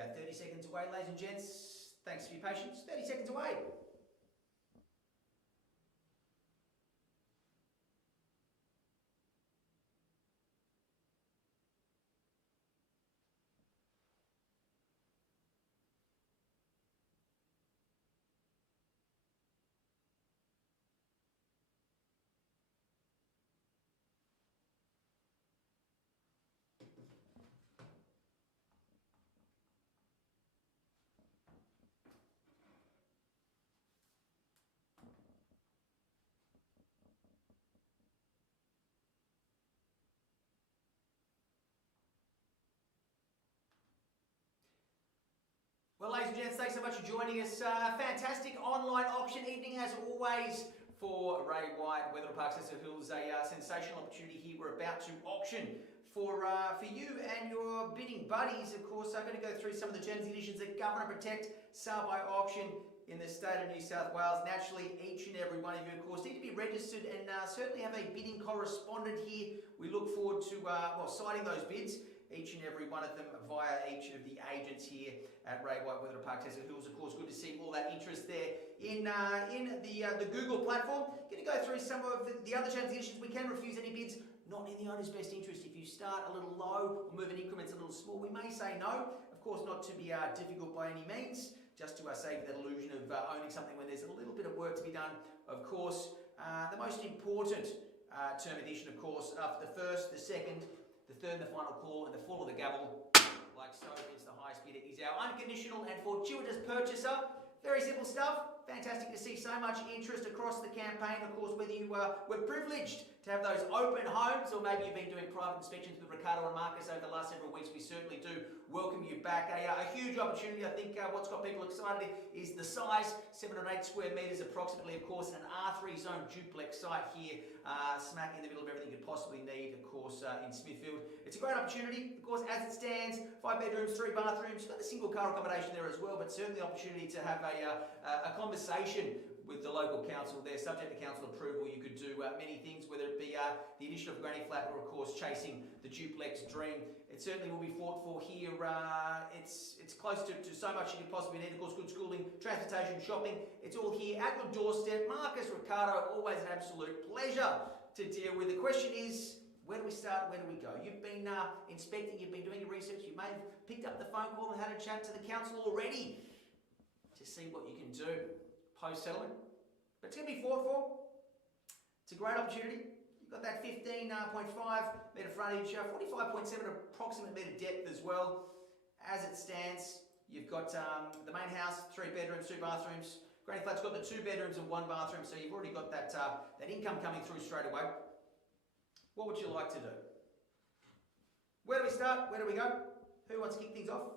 About 30 seconds away, ladies and gents. Thanks for your patience. 30 seconds away. Well, ladies and gents, thanks so much for joining us. Fantastic online auction evening as always for Ray White, Wetherill Park, Cecil Hills. A sensational opportunity here. We're about to auction for you and your bidding buddies. Of course, I'm going to go through some of the terms and conditions that govern and protect sale by auction in the state of New South Wales. Naturally, each and every one of you, of course, need to be registered and certainly have a bidding correspondent here. We look forward to citing those bids, each and every one of them via each of the agents here at Ray White, Wetherill Park, Cecil Hills. Of course, good to see all that interest there in the Google platform. Going to go through some of the other terms and conditions. We can refuse any bids, not in the owner's best interest. If you start a little low or move in increments a little small, we may say no. Of course, not to be difficult by any means, just to save that illusion of owning something when there's a little bit of work to be done. Of course, the most important term and condition, of course, after the first, the second, the third and the final call, and the fall of the gavel, like so, is the highest bidder is our unconditional and fortuitous purchaser. Very simple stuff. Fantastic to see so much interest across the campaign. Of course, whether you were privileged to have those open homes or maybe you've been doing private inspections with Ricardo and Marcus over the last several weeks, we certainly do welcome you back. A huge opportunity. I think what's got people excited is the size, 7 or 8 square metres approximately, of course, in an R3 zone duplex site here, smack in the middle of everything you could possibly need, of course, in Smithfield. It's a great opportunity, of course, as it stands, 5 bedrooms, 3 bathrooms. You've got the single car accommodation there as well, but certainly the opportunity to have a conversation with the local council there, subject to council approval. You could do many things, whether it be the addition of a granny flat or, of course, chasing the duplex dream. It certainly will be fought for here. It's close to so much you could possibly need. Of course, good schooling, transportation, shopping. It's all here at your doorstep. Marcus, Ricardo, always an absolute pleasure to deal with. The question is, where do we start? Where do we go? You've been inspecting, you've been doing your research, you may have picked up the phone call and had a chat to the council already to see what you can do post-settlement. But it's going to be fought for. It's a great opportunity. You've got that 15.5 metre frontage, 45.7 approximate metre depth as well. As it stands, you've got the main house, 3 bedrooms, 2 bathrooms. Granny flat's got the 2 bedrooms and 1 bathroom, so you've already got that income coming through straight away. What would you like to do? Where do we start? Where do we go? Who wants to kick things off?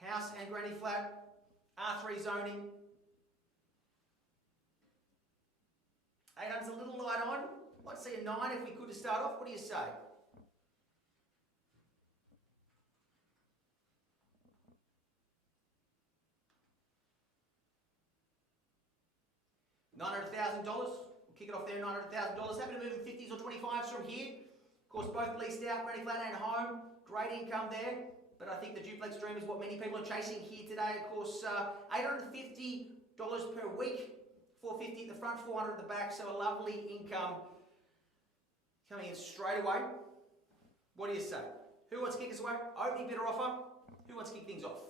House and granny flat, R3 zoning. 800's a little light on. I'd like to see a 9 if we could to start off. What do you say? $900,000. We'll kick it off there, $900,000. Happy to move in 50s or 25s from here. Of course, both leased out, granny flat and home. Great income there. But I think the duplex dream is what many people are chasing here today. Of course, $850 per week, $450 at the front, $400 at the back. So a lovely income coming in straight away. What do you say? Who wants to kick us away? Opening bidder offer. Who wants to kick things off?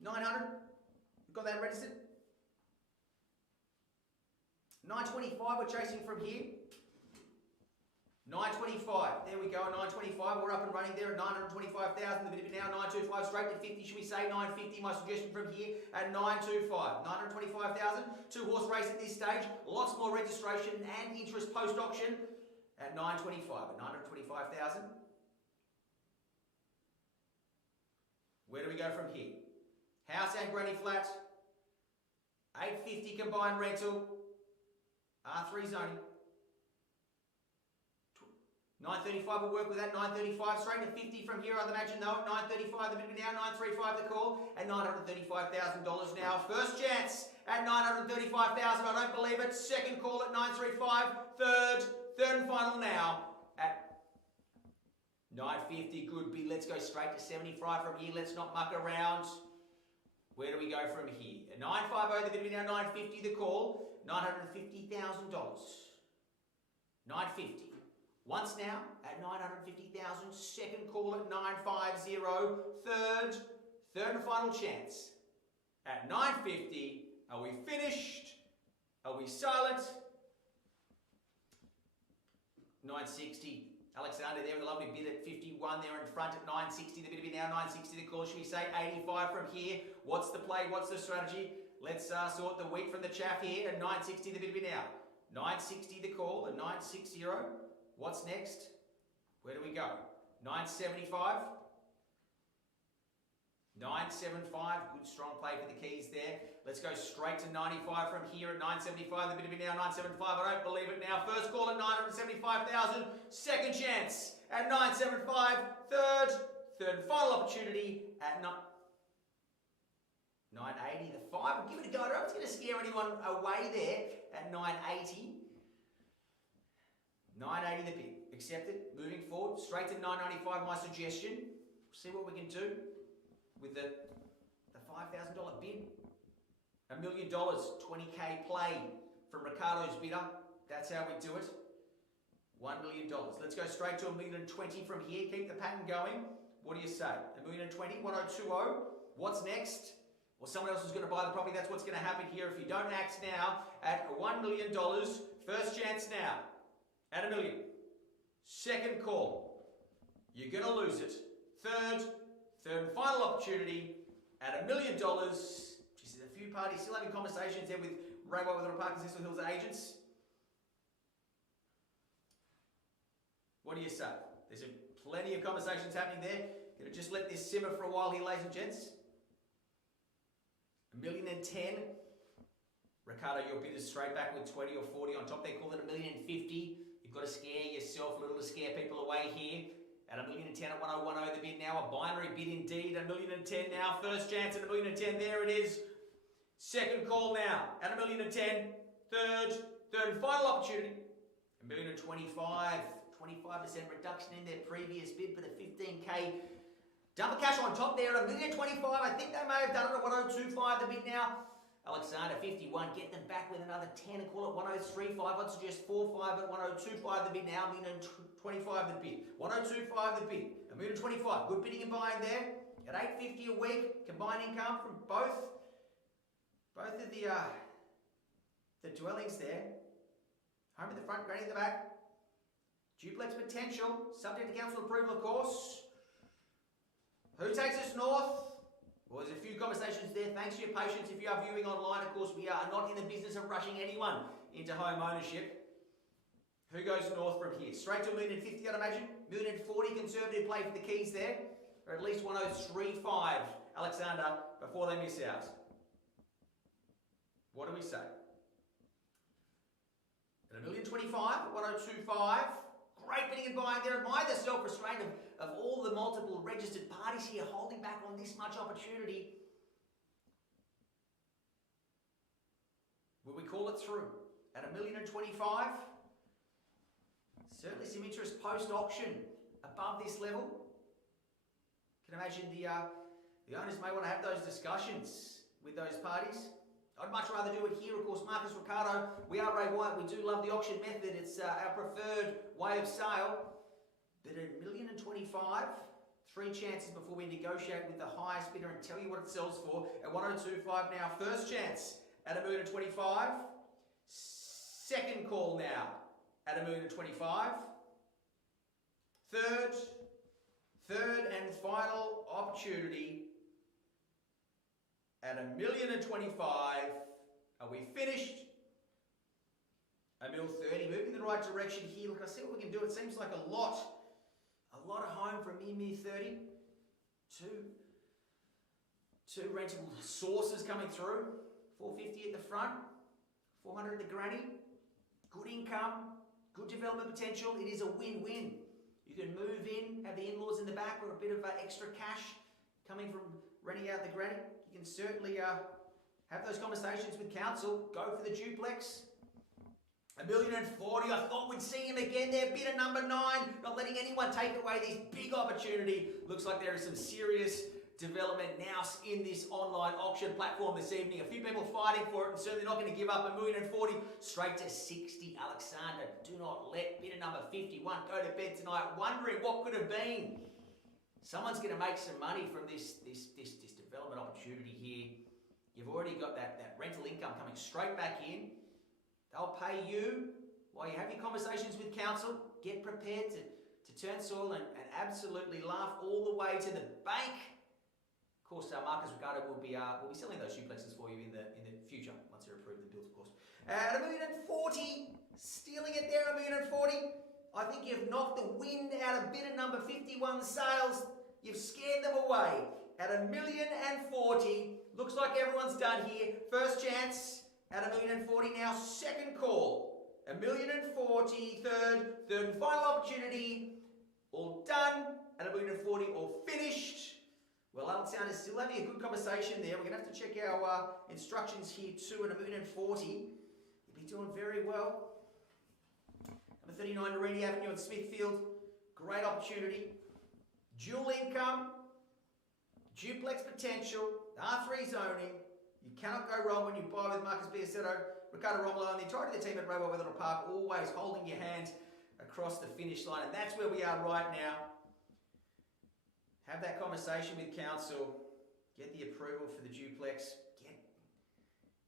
900. We've got that registered. 925 we're chasing from here. 925, there we go, 925, we're up and running there at 925,000, the bid of it now, 925, straight to 50, should we say 950, my suggestion from here at 925, 925,000, 2-horse race at this stage, lots more registration and interest post-auction at 925, at 925,000. Where do we go from here? House and granny flat, 850 combined rental, R3 zoning. 935 will work with that, 935, straight to 50 from here, I'd imagine though, 935 the bid now, 935 the call, and $935,000 now. First chance at 935,000. I don't believe it. Second call at 935. Third and final now at 950. Good bid. Let's go straight to 75 from here. Let's not muck around. Where do we go from here? 950, the bid now 950 the call. $950,000. 950. Once now at 950,000. Second call at 950. Third and final chance at 950. Are we finished? Are we silent? 960. Alexander there with a lovely bid at 51 there in front at 960. The bid of now 960 the call. Should we say 85 from here? What's the play? What's the strategy? Let's sort the wheat from the chaff here at 960 the bid of now. 960 the call at 960. What's next? Where do we go? 975. 975. Good strong play for the keys there. Let's go straight to 95 from here at 975. The bid of now 975. I don't believe it now. First call at 975,000. Second chance at 975. Third and final opportunity at 980. The 5. We'll give it a go. I don't know if it's going to scare anyone away there at 980. 980 the bid. Accepted. Moving forward. Straight to 995 my suggestion. See what we can do with the $5,000 bid. $1 million, 20k play from Ricardo's bidder. That's how we do it. $1 million. Let's go straight to $1,020,000 from here. Keep the pattern going. What do you say? $1,020,000, 1020. What's next? Well, someone else is going to buy the property. That's what's going to happen here. If you don't act now at $1 million, first chance now at $1 million. Second call. You're going to lose it. Third and final opportunity at $1 million. Geez, there's a few parties still having conversations there with Ray White, Wetherill, Cecil Hills agents. What do you say? There's plenty of conversations happening there. Gonna just let this simmer for a while here, ladies and gents. $1,010,000. Ricardo, your bid is straight back with 20 or 40 on top. They call it $1,050,000. You've got to scare yourself a little to scare people away here. At $1,010,000 at 1010 the bid now. A binary bid indeed. $1,010,000 now. First chance at $1,010,000. There it is. Second call now at $1,010,000. Third and final opportunity. $1,025,000. 25% reduction in their previous bid for the 15k. Double cash on top there at $1,025,000. I think they may have done it at 1025 the bid now. Alexander 51. Get them back with another 10 and call it 1035. I'd suggest 45 at 1025 the bid now. $1,025,000 the bid. 1025 the bid. $1,025,000. Good bidding and buying there. At $850 a week. Combined income from both of the dwellings there. Home at the front, granny at the back. Duplex potential. Subject to council approval, of course. Who takes us north? Well, there's a few conversations there. Thanks for your patience. If you are viewing online, of course, we are not in the business of rushing anyone into home ownership. Who goes north from here? Straight to $1,050,000, I'd imagine. $1,040,000 conservative play for the keys there. Or at least 1035, Alexander, before they miss out. What do we say? At $1,025,000, 1025. Great bidding and buying there. Admire the self-restraint of all the multiple registered parties here holding back on this much opportunity. Will we call it through? At $1,025,000? Certainly some interest post-auction above this level. Can imagine the owners may want to have those discussions with those parties. I'd much rather do it here, of course. Marcus Ricardo, we are Ray White. We do love the auction method. It's our preferred way of sale. But at $1,025,000, 3 chances before we negotiate with the highest bidder and tell you what it sells for. At 1025 now, first chance at $1,025,000. Second call now at $1,025,000. Third and final opportunity at $1,025,000. Are we finished? $1,030,000. Moving in the right direction here. Look, I see what we can do. It seems like a lot of home from $1,030,000. Two rental sources coming through. $450,000 at the front, $400,000 at the granny. Good income, good development potential. It is a win-win. You can move in, have the in-laws in the back, or a bit of extra cash coming from renting out the granny. You can certainly Have those conversations with council. Go for the duplex. $1,040,000. I thought we'd see him again there. Bidder number 9. Not letting anyone take away this big opportunity. Looks like there is some serious development now in this online auction platform this evening. A few people fighting for it and certainly not going to give up. $1,040,000 straight to 60. Alexander, do not let bidder number 51 go to bed tonight wondering what could have been. Someone's going to make some money from this development opportunity here. You've already got that rental income coming straight back in. They'll pay you while you have your conversations with council. Get prepared to turn soil and absolutely laugh all the way to the bank. Of course, Marcus Ricardo will be selling those duplexes for you in the future once they're approved and built, of course. At $1,040,000, stealing it there, $1,040,000. I think you've knocked the wind out of bidder number 51 sales. You've scared them away. At $1,040,000, looks like everyone's done here. First chance at $1,040,000 now. Second call. $1,040,000, third and final opportunity. All done at $1,040,000, all finished. Well, Alexander's still having a good conversation there. We're going to have to check our instructions here too at $1,040,000. You'll be doing very well. Number 39, Naredi Avenue in Smithfield. Great opportunity. Dual income. Duplex potential. R3 zoning. You cannot go wrong when you buy with Marcus Biasetto, Ricardo Romolo, and the entirety of the team at Ray White Wetherill Park, always holding your hand across the finish line. And that's where we are right now. Have that conversation with council. Get the approval for the duplex.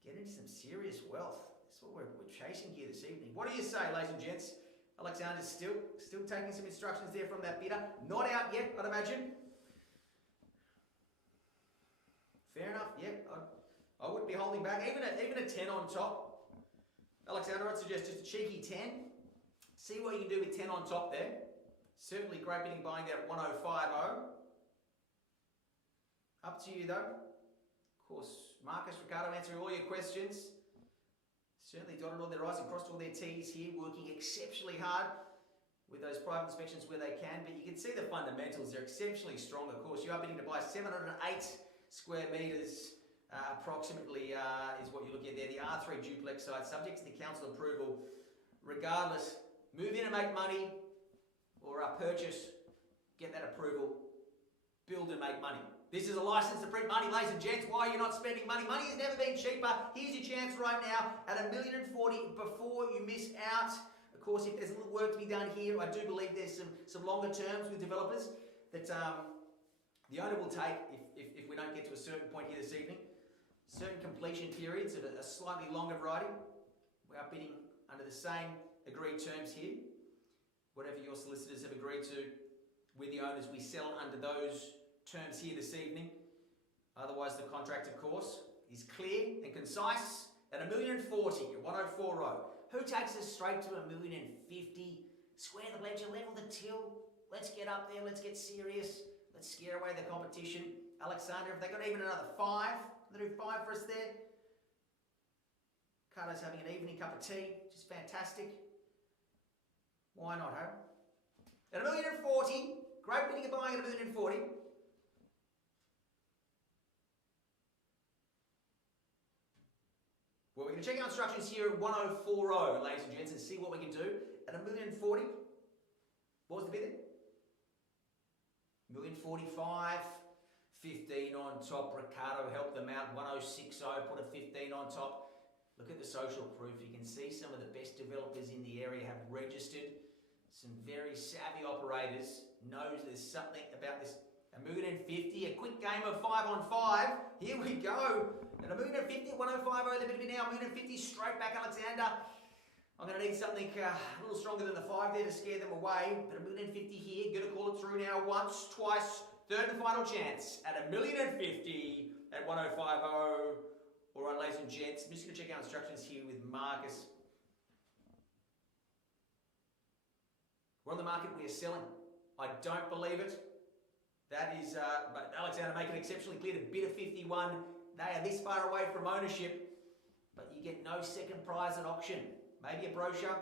Get into some serious wealth. That's what we're chasing here this evening. What do you say, ladies and gents? Alexander's still taking some instructions there from that bidder. Not out yet, I'd imagine. Fair enough, yeah. I wouldn't be holding back. Even a 10 on top. Alexander, I'd suggest just a cheeky 10. See what you can do with 10 on top there. Certainly great bidding buying there at 105.0. Up to you though. Of course, Marcus Ricardo answering all your questions. Certainly dotted all their I's and crossed all their T's here, working exceptionally hard with those private inspections where they can. But you can see the fundamentals, they're exceptionally strong. Of course, you are bidding to buy 708 square metres approximately is what you're looking at there. The R3 duplex site, subject to the council approval. Regardless, move in and make money or purchase, get that approval, build and make money. This is a license to print money, ladies and gents. Why are you not spending money? Money has never been cheaper. Here's your chance right now at $1,040,000 before you miss out. Of course, if there's a little work to be done here, I do believe there's some longer terms with developers that the owner will take if we don't get to a certain point here this evening. Certain completion periods of a slightly longer variety. We are bidding under the same agreed terms here. Whatever your solicitors have agreed to with the owners, we sell under those terms here this evening. Otherwise, the contract, of course, is clear and concise at $1,040,000 at 104.0. Who takes us straight to $1,050,000? Square the ledger, level the till. Let's get up there. Let's get serious. Let's scare away the competition. Alexander, have they got even another 5? They do 5 for us there. Carter's having an evening cup of tea, which is fantastic. Why not, huh? At $1,040,000, great bidding and buying at $1,040,000. Well, we're going to check our instructions here at 104.0, ladies and gents, and see what we can do. At $1,040,000, what was the bid there? $1,045,000, 15 on top. Ricardo helped them out. 106.0, put a 15 on top. Look at the social proof. You can see some of the best developers in the area have registered. Some very savvy operators knows there's something about this. $1,050,000, a quick game of 5 on 5. Here we go. At $1,050,000, 105.0, they're going to be now $1,050,000 straight back, Alexander. I'm going to need something a little stronger than the 5 there to scare them away. But $1,050,000 here, going to call it through now once, twice, third and final chance at $1,050,000 at 105.0. All right, ladies and gents, I'm just going to check out instructions here with Marcus. We're on the market, we are selling. I don't believe it. That is, but Alexander making exceptionally clear to bid a 51. They are this far away from ownership, but you get no second prize at auction. Maybe a brochure,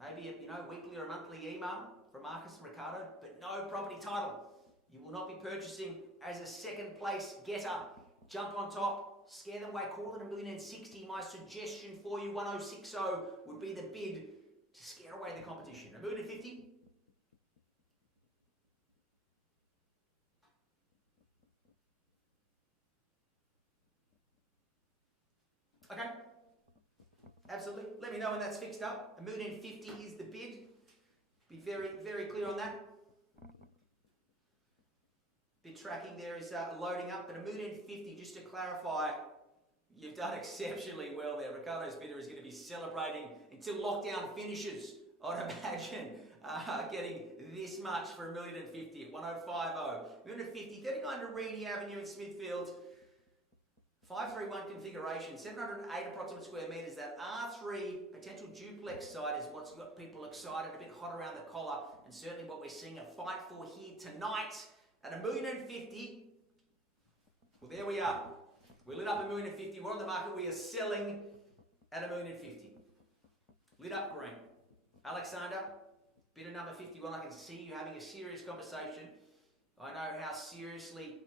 maybe a weekly or a monthly email from Marcus and Ricardo, but no property title. You will not be purchasing as a second place getter. Jump on top. scare them away, call it $1,060,000. My suggestion for you, 1060 would be the bid to scare away the competition. $1,050,000. Okay, absolutely. Let me know when that's fixed up. $1,050,000 is the bid. Be very, very clear on that. Bid tracking there is loading up, but $1,050,000, just to clarify, you've done exceptionally well there. Ricardo's bidder is going to be celebrating until lockdown finishes, I'd imagine, getting this much for $1,050,000 at 1050. $1,050,000, 39 Reedy Avenue in Smithfield. 531 configuration, 708 approximate square metres. That R3 potential duplex site is what's got people excited, a bit hot around the collar, and certainly what we're seeing a fight for here tonight at $1,050,000. Well, there we are. We lit up $1,050,000. We're on the market. We are selling at $1,050,000. Lit up green. Alexander, bidder number 51. I can see you having a serious conversation. I know how seriously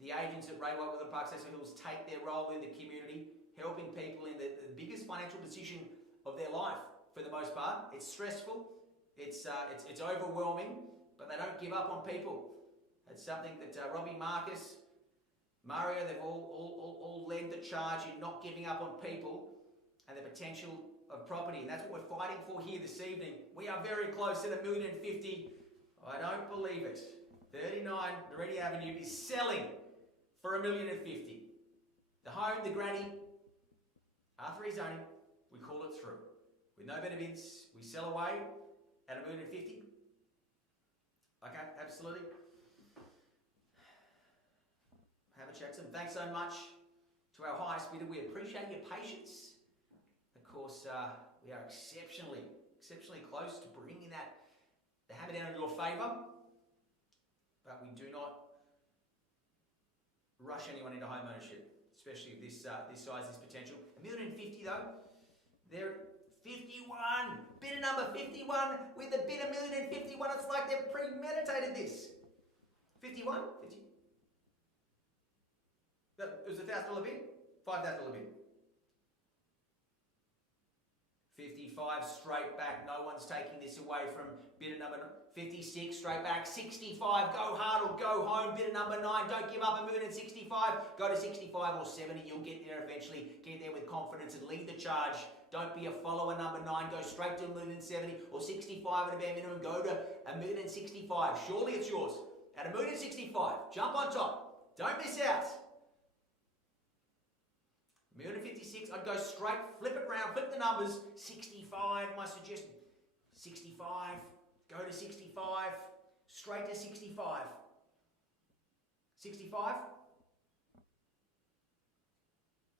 the agents at Ray White Wetherill Park Cecil Hills take their role in the community, helping people in the biggest financial decision of their life for the most part. It's stressful, it's overwhelming, but they don't give up on people. It's something that Robbie, Marcus, Mario, they've all led the charge in not giving up on people and the potential of property. And that's what we're fighting for here this evening. We are very close at $1,050,000. I don't believe it. 39 Reedy Avenue is selling for $1,050,000. The home, the granny, R3 zoning, we call it through. With no better bids, we sell away at $1,050,000. Okay, absolutely. Have a chat to them. Thanks so much to our highest bidder. We appreciate your patience. Of course, we are exceptionally close to bringing the hammer down in your favour, but we do not rush anyone into home ownership, especially this size, this potential. $1,050,000 though. They're 51. Bidder number 51 with the bid $1,051. It's like they've premeditated this. 51? 50. It was a $1,000 bid. $5,000 bid. 55 straight back. No one's taking this away from bidder number 56 straight back. 65. Go hard or go home. Bidder number 9. Don't give up $1,065,000. Go to 65 or 70. You'll get there eventually. Get there with confidence and lead the charge. Don't be a follower. Number 9. Go straight to $1,070,000 or 65 at a bare minimum. Go to $1,065,000. Surely it's yours. At $1,065,000. Jump on top. Don't miss out. $1,056,000, I'd go straight, flip it round, flip the numbers. 65, my suggestion. 65, go to 65, straight to 65. 65?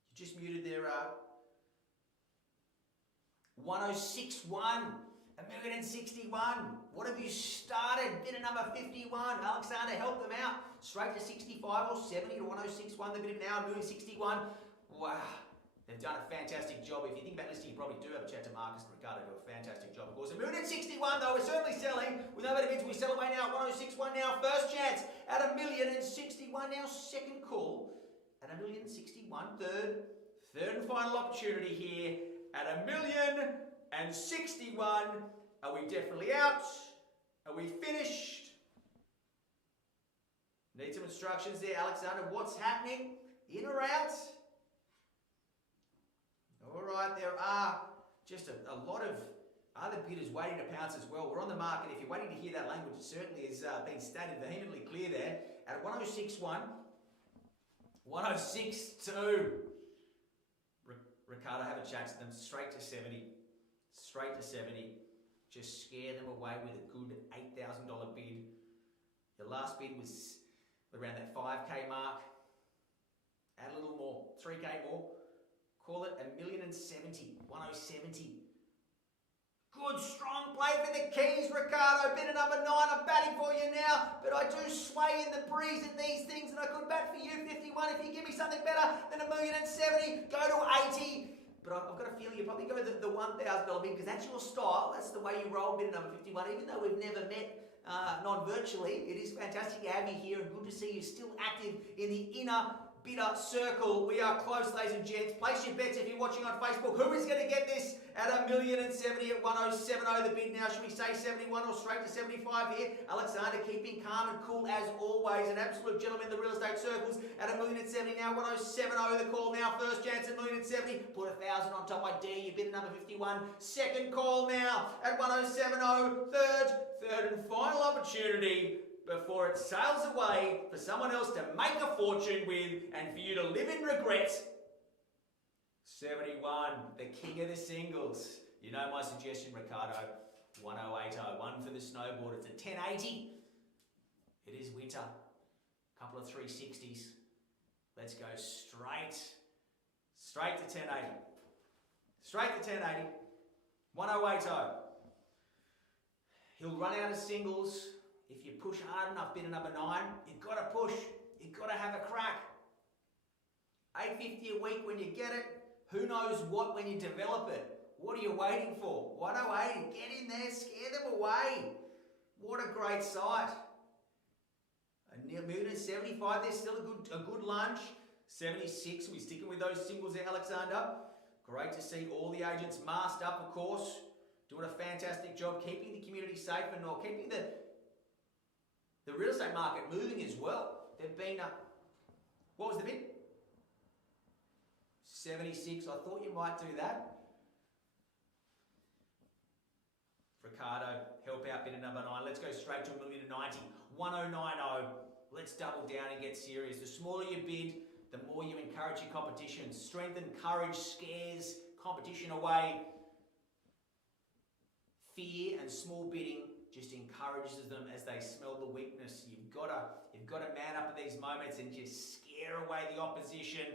You just muted their 1061, $1,061,000. What have you started? Bidder number 51. Alexander, help them out. Straight to 65 or 70 to 1061. The bid now, $1,061,000. Wow, they've done a fantastic job. If you think about listing, you probably do have a chat to Marcus and Ricardo, do a fantastic job. Of course, $1,061,000 though, we're certainly selling. With no better bids, we sell away now at 1061 now. First chance at $1,061,000 now. Second call at $1,061,000. Third and final opportunity here at $1,061,000. Are we definitely out? Are we finished? Need some instructions there, Alexander. What's happening? In or out? All right, there are just a lot of other bidders waiting to pounce as well. We're on the market. If you're waiting to hear that language, it certainly is being stated vehemently clear there. At 1061, 1062. Ricardo, have a chat to them. Straight to 70. Straight to 70. Just scare them away with a good $8,000 bid. The last bid was around that 5K mark. Add a little more, 3K more. Call it $1,070,000, 1070. Good, strong play for the keys, Ricardo. Bidder number 9, I'm batting for you now, but I do sway in the breeze in these things, and I could bat for you 51 if you give me something better than $1,070,000. Go to 80. But I've got a feeling you probably go with the $1,000 bid because that's your style. That's the way you roll, bidder number 51. Even though we've never met non-virtually, it is fantastic to have you here and good to see you still active in the inner bidder circle. We are close, ladies and gents. Place your bets if you're watching on Facebook. Who is going to get this at $1,070,000 at 1070 the bid now? Should we say 71 or straight to 75 here? Alexander keeping calm and cool as always. An absolute gentleman in the real estate circles at $1,070,000 now. 1070 the call now. First chance at $1,070,000. Put 1,000 on top. I dare you. Bid number 51. Second call now at 1070. Third and final opportunity before it sails away for someone else to make a fortune with and for you to live in regret. 71, the king of the singles. You know my suggestion, Ricardo. 1080, one for the snowboard. It's a 1080. It is winter. Couple of 360s. Let's go straight to 1080. Straight to 1080. 1080. He'll run out of singles. If you push hard enough, bidder number 9, you've got to push. You've got to have a crack. $8.50 a week when you get it. Who knows what when you develop it? What are you waiting for? 1080, get in there, scare them away. What a great sight. $1,075, there's still a good lunch. 76, we're sticking with those singles there, Alexander. Great to see all the agents masked up, of course. Doing a fantastic job keeping the community safe and keeping the real estate market moving as well. They've been what was the bid? 76. I thought you might do that. Ricardo, help out bidder number 9. Let's go straight to $1,090,000. 1090. Let's double down and get serious. The smaller you bid, the more you encourage your competition. Strength and courage scares competition away. Fear and small bidding just encourages them as they smell the weakness. You've got to man up at these moments and just scare away the opposition.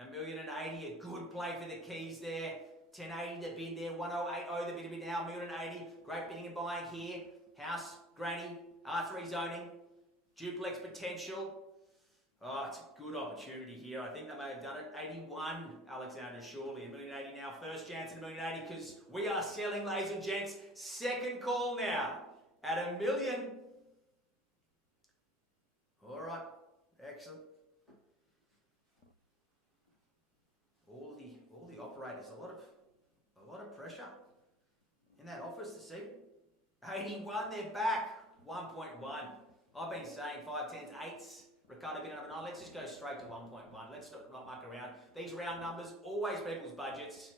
$1,080,000, a good play for the keys there. 1080 the bid there. 1080 the bid now. $1,080,000. Great bidding and buying here. House, granny, R3 zoning, duplex potential. Oh, it's a good opportunity here. I think they may have done it. 81, Alexander, surely. $1,080,000 now. First chance at $1,080,000 because we are selling, ladies and gents. Second call now at $1 million. All right, excellent. All the operators, a lot of pressure in that office to see. 81, they're back. 1.1. I've been saying 5, 10s, 8s. Ricardo bid number 9. Let's just go straight to 1.1. Let's not muck around. These round numbers, always people's budgets.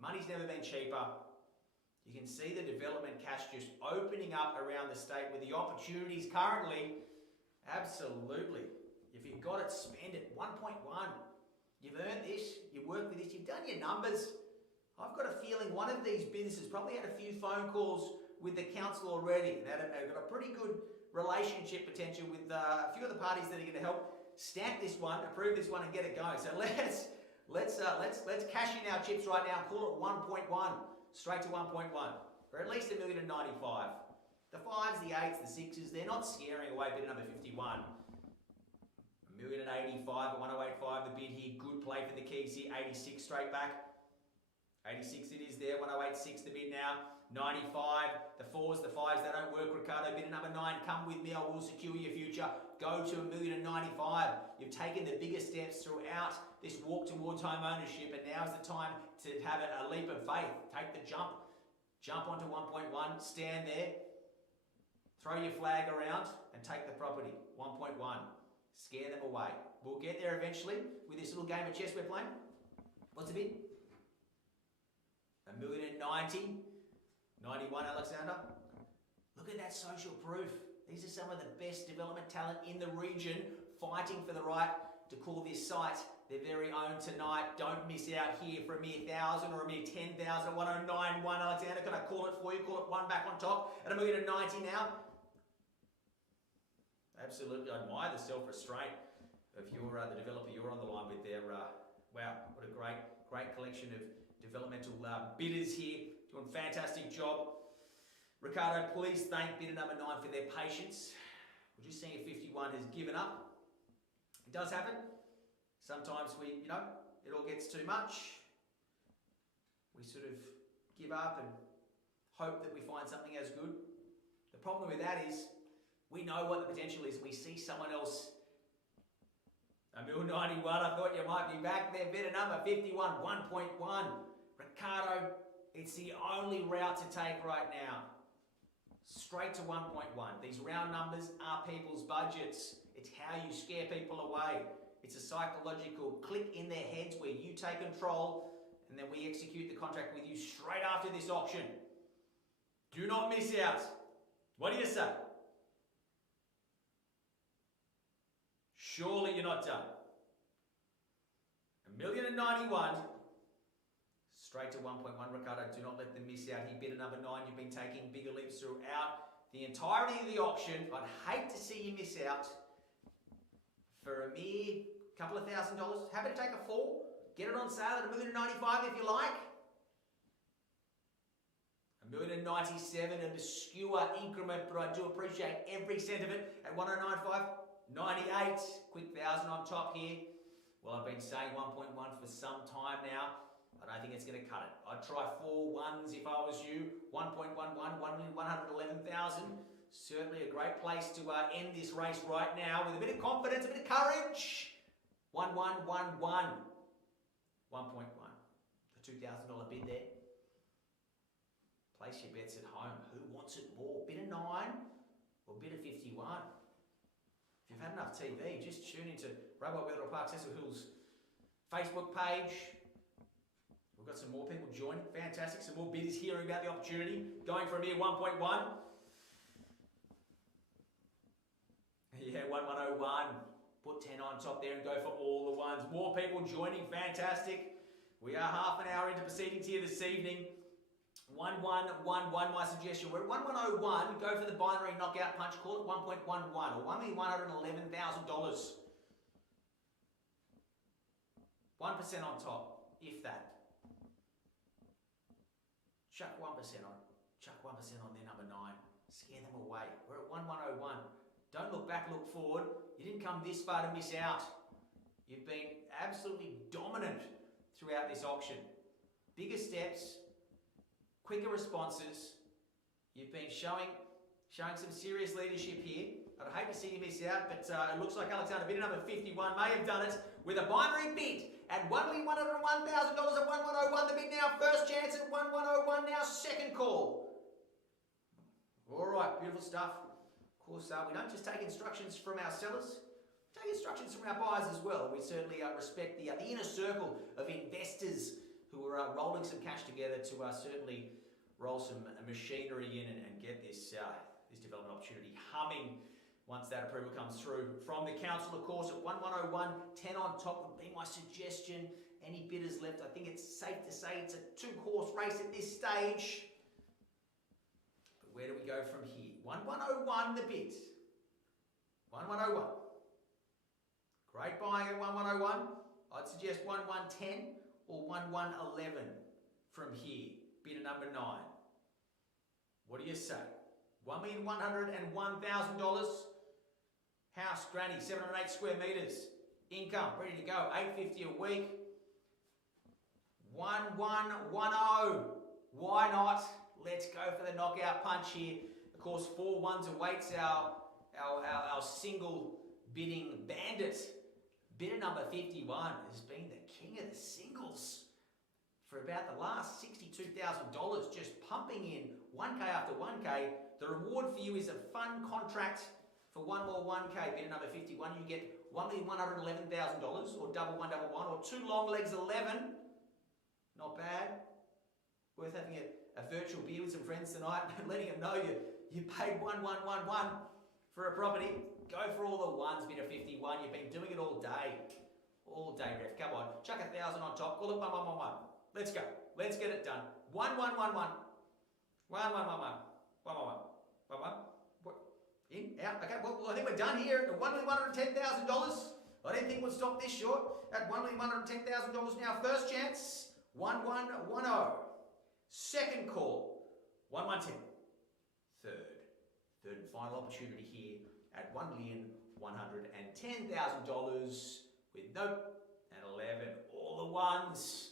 Money's never been cheaper. You can see the development cash just opening up around the state with the opportunities currently. Absolutely. If you've got it, spend it. 1.1. You've earned this. You worked with this. You've done your numbers. I've got a feeling one of these businesses probably had a few phone calls with the council already. They've got a pretty good relationship potential with a few of the parties that are going to help stamp this one, approve this one, and get it going. So let's cash in our chips right now and call it 1.1, straight to 1.1, or at least $1,095,000. The 5s, the 8s, the 6s, they're not scaring away bid number 51. $1,085,000 at 1085 the bid here. Good play for the keys here. 86 straight back. 86 it is there. 1086 the bid now. 95, the 4s, the 5s, they don't work. Ricardo, bidder number 9, come with me, I will secure your future. Go to $1,095,000. You've taken the biggest steps throughout this walk towards home ownership, and now's the time to have a leap of faith. Take the jump. Jump onto 1.1, stand there, throw your flag around, and take the property. 1.1, scare them away. We'll get there eventually with this little game of chess we're playing. What's the bid? $1,090,000. 91, Alexander. Look at that social proof. These are some of the best development talent in the region fighting for the right to call this site their very own tonight. Don't miss out here for a mere 1,000 or a mere 10,000. 1091, Alexander. Can I call it for you? Call it one back on top at $1,090,000 now. Absolutely, I admire the self-restraint of your the developer you're on the line with there. Wow, what a great collection of developmental bidders here. Doing a fantastic job. Ricardo, please thank bidder number 9 for their patience. We're just seeing if 51 has given up. It does happen. Sometimes it all gets too much. We sort of give up and hope that we find something as good. The problem with that is we know what the potential is. We see someone else $1,091,000. I thought you might be back there. Bidder number 51, 1.1. Ricardo, it's the only route to take right now. Straight to 1.1. These round numbers are people's budgets. It's how you scare people away. It's a psychological click in their heads where you take control and then we execute the contract with you straight after this auction. Do not miss out. What do you say? Surely you're not done. $1,091,000. Straight to 1.1, Ricardo. Do not let them miss out. He bid a number 9. You've been taking bigger leaps throughout the entirety of the auction. I'd hate to see you miss out for a mere couple of $1,000. Happy to take a fall. Get it on sale at $1,095,000 if you like. $1,097,000, an obscure increment, but I do appreciate every cent of it at $1,095,000. 98, quick $1,000 on top here. Well, I've been saying 1.1 for some time now. I don't think it's going to cut it. I'd try 4 ones if I was you. 1.11, 1,111,000. Certainly a great place to end this race right now with a bit of confidence, a bit of courage. 1111. 1.1. The $2,000 bid there. Place your bets at home. Who wants it more? Bid a 9 or bid a 51? If you've had enough TV, just tune into Wetherill Park Cecil Hill's Facebook page. We've got some more people joining. Fantastic. Some more bidders hearing about the opportunity. Going from here 1.1. Yeah, 1101. Put 10 on top there and go for all the ones. More people joining. Fantastic. We are half an hour into proceedings here this evening. 1111, my suggestion. We're at 1101. Go for the binary knockout punch. Call it 1.11 or $1,111,000. 1% on top, if that. Chuck 1% on. Chuck 1% on their number 9. Scare them away. We're at 1101. Don't look back, look forward. You didn't come this far to miss out. You've been absolutely dominant throughout this auction. Bigger steps, quicker responses. You've been showing some serious leadership here. I'd hate to see you miss out, but it looks like Alexander bidder number 51 may have done it with a binary bid at $1,101,000 at 1101. The bid now first chance at 1101 now second call. All right, beautiful stuff. Of course, we don't just take instructions from our sellers. We take instructions from our buyers as well. We certainly respect the inner circle of investors who are rolling some cash together to certainly roll some machinery in and get this development opportunity humming once that approval comes through. From the council, of course, at 1101, 10 on top would be my suggestion. Any bidders left? I think it's safe to say it's a 2-horse race at this stage. But where do we go from here? 1101, the bid. 1101. Great buying at 1101. I'd suggest 1110 or 1111 from here. Bidder number 9. What do you say? $1,101,000. House, granny, 708 square metres. Income, ready to go, $850 a week. 1110. Why not? Let's go for the knockout punch here. Of course, 4 ones awaits our single bidding bandit. Bidder number 51 has been the king of the singles for about the last $62,000, just pumping in 1K after 1K. The reward for you is a fun contract for one more 1K. Bidder number 51, you get $1,111,000 or double 111 or 2 long legs 11. Not bad. Worth having a virtual beer with some friends tonight and letting them know you paid 1111 for a property. Go for all the ones, bidder 51. You've been doing it all day. All day, ref. Come on. Chuck 1,000 on top. Call it 1111. Let's go. Let's get it done. 1111. 1111. 1111. 1111. In, out. Okay, well, I think we're done here at $1,110,000. I didn't think we'd stop this short. At $1,110,000 now. First chance, 1110. Second call, 1110. Third and final opportunity here at $1,110,000 with nope and 11. All the ones.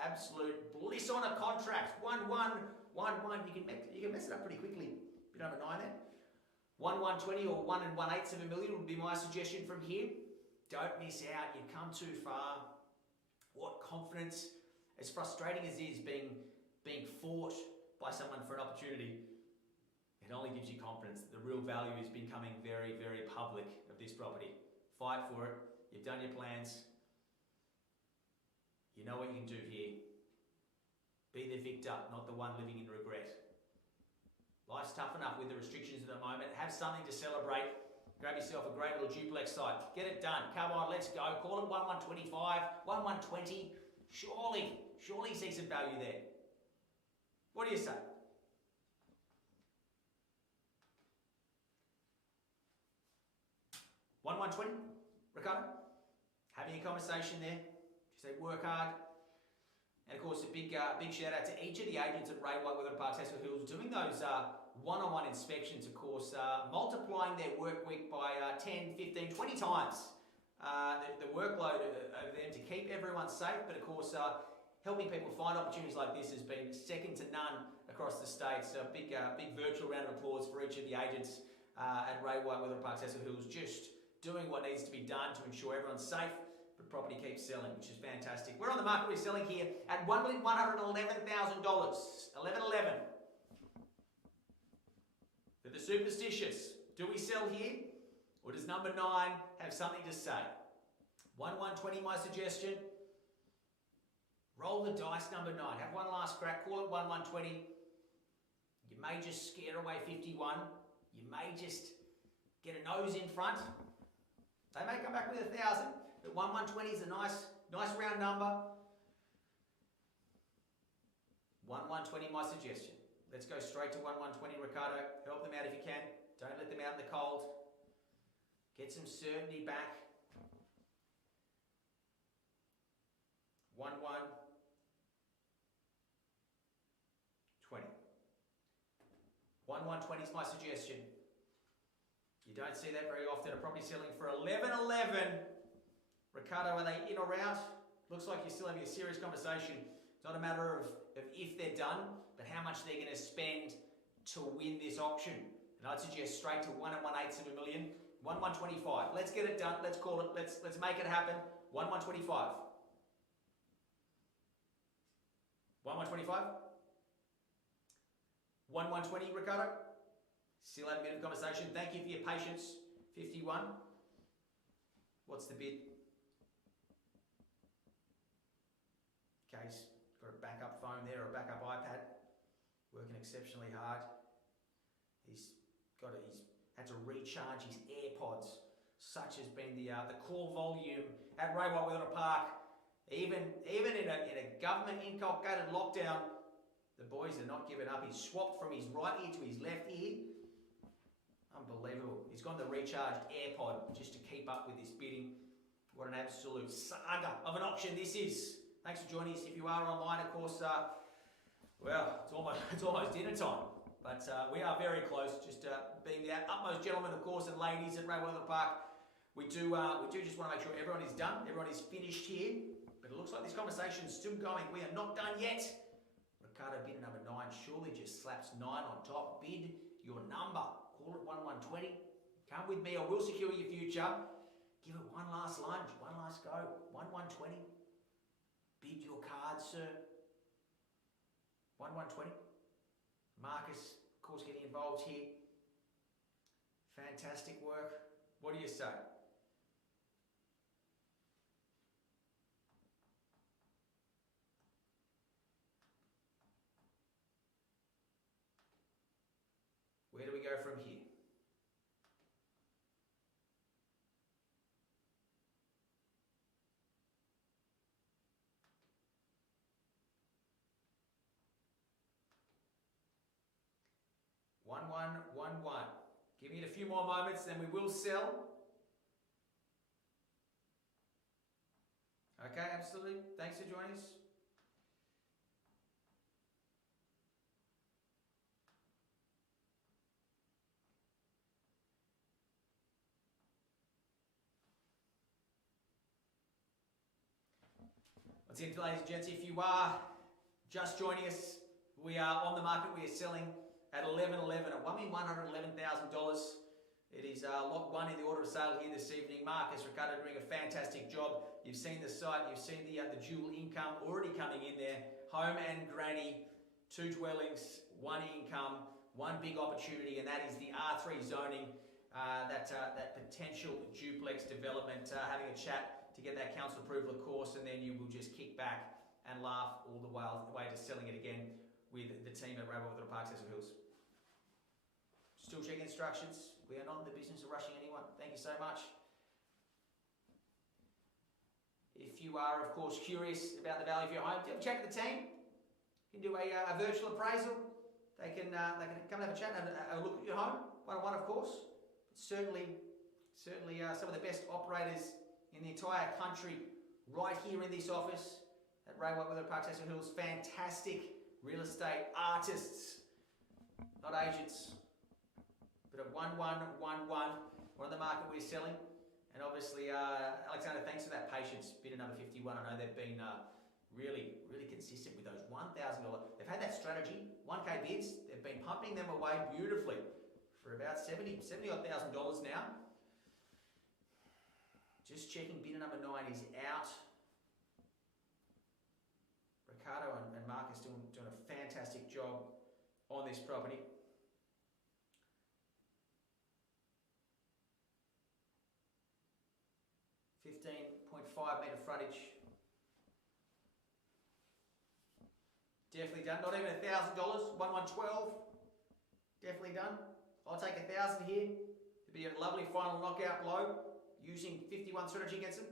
Absolute bliss on a contract. 1111. You can mess it up pretty quickly. Bit over 9 there. 1120 or 1 1/8 of a million would be my suggestion from here. Don't miss out. You've come too far. What confidence, as frustrating as it is being fought by someone for an opportunity, it only gives you confidence that the real value is becoming very, very public of this property. Fight for it. You've done your plans. You know what you can do here. Be the victor, not the one living in regret. Life's tough enough with the restrictions at the moment. Have something to celebrate. Grab yourself a great little duplex site. Get it done. Come on, let's go. Call it 1125, 1120. Surely see some value there. What do you say? 1120, Ricardo? Having a conversation there. Just say work hard. And of course, a big shout out to each of the agents at Ray White Wetherill Park, Cecil Hills, doing those one-on-one inspections, of course, multiplying their work week by 10, 15, 20 times the workload over them to keep everyone safe, but of course, helping people find opportunities like this has been second to none across the state. So a big virtual round of applause for each of the agents at Ray White Wetherill Park, Cecil Hills, just doing what needs to be done to ensure everyone's safe, but property keeps selling, which is fantastic. We're on the market, we're selling here at $1,111,000, 1111. For the superstitious, do we sell here, or does number 9 have something to say? 1120, my suggestion. Roll the dice, number 9. Have one last crack, call it 1120. You may just scare away 51. You may just get a nose in front. They may come back with 1,000, but 1120 is a nice round number. 1120, my suggestion. Let's go straight to 1120, Ricardo. Help them out if you can. Don't let them out in the cold. Get some certainty back. 1120. 1120 is my suggestion. You don't see that very often. A property selling for 1111. Ricardo, are they in or out? Looks like you're still having a serious conversation. It's not a matter of if they're done, but how much they're going to spend to win this auction. And I'd suggest straight to 1 1/8 of a million. 1125. Let's get it done. Let's call it. Let's make it happen. 1125. 1125. 1120, Ricardo. Still having a bit of conversation. Thank you for your patience. 51. What's the bid? Okay, he's got a backup phone there, or a backup iPad. Working exceptionally hard. He's had to recharge his AirPods. Such has been the call volume at Ray White Wetherill Park. Even in a government inculcated lockdown, the boys are not giving up. He's swapped from his right ear to his left ear. Unbelievable. He's gone the recharged AirPod just to keep up with this bidding. What an absolute saga of an auction this is. Thanks for joining us. If you are online, of course, well, it's almost dinner time. But we are very close, just being the utmost gentlemen, of course, and ladies at Ray White Wetherill Park. We do just want to make sure everyone is done, everyone is finished here. But it looks like this conversation is still going. We are not done yet. Ricardo bid number 9, surely just slaps 9 on top. Bid your number. Call it 1120. Come with me, I will secure your future. Give it one last lunge, one last go. 1120. Bid your card, sir. 1120. Marcus, of course, getting involved here. Fantastic work. What do you say? Where do we go from here? One. Give it a few more moments, then we will sell. Okay, absolutely. Thanks for joining us. Once again, ladies and gents, if you are just joining us, we are on the market. We are selling at 1111 at $1,111,000. It is lot 1 in the order of sale here this evening. Marcus Ricardo doing a fantastic job. You've seen the site, you've seen the dual income already coming in there. Home and granny, 2 dwellings, 1 income, 1 big opportunity, and that is the R3 zoning, that potential duplex development. Having a chat to get that council approval, of course, and then you will just kick back and laugh all the way to selling it again with the team at Wetherill Park, Cecil Hills. Still checking instructions. We are not in the business of rushing anyone. Thank you so much. If you are, of course, curious about the value of your home, have a chat with the team. You can do a virtual appraisal. They can come and have a chat and have a look at your home, one-on-one, of course. Certainly some of the best operators in the entire country right here in this office at Wetherill Park, Cecil Hills. Fantastic real estate artists, not agents. But at 1111, we're on the market, we're selling. And obviously, Alexander, thanks for that patience. Bidder number 51. I know they've been really consistent with those $1,000. They've had that strategy, 1K bids. They've been pumping them away beautifully for about $70,000 now. Just checking, bidder number 9 is out. Ricardo and Marcus doing a fantastic job on this property. 15.5 metre frontage. Definitely done. Not even $1,000. 1112. Definitely done. I'll take 1,000 here to be a lovely final knockout blow using 51 strategy against them.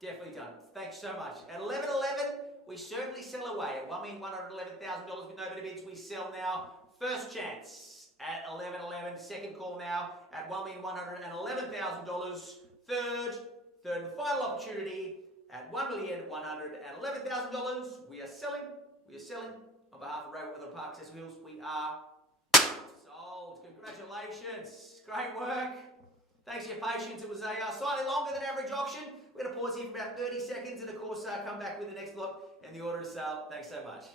Definitely done. Thanks so much. At 1111, we certainly sell away. At $1,111,000 with no better bids, we sell now. First chance at 1111. Second call now at $1,111,000. Third and final opportunity at $1,111,000. We are selling. On behalf of Wetherill Park, Cecil Hills, we are sold. Congratulations. Great work. Thanks for your patience. It was a slightly longer than average auction. We're going to pause here for about 30 seconds and, of course, come back with the next lot and the order of sale. Thanks so much.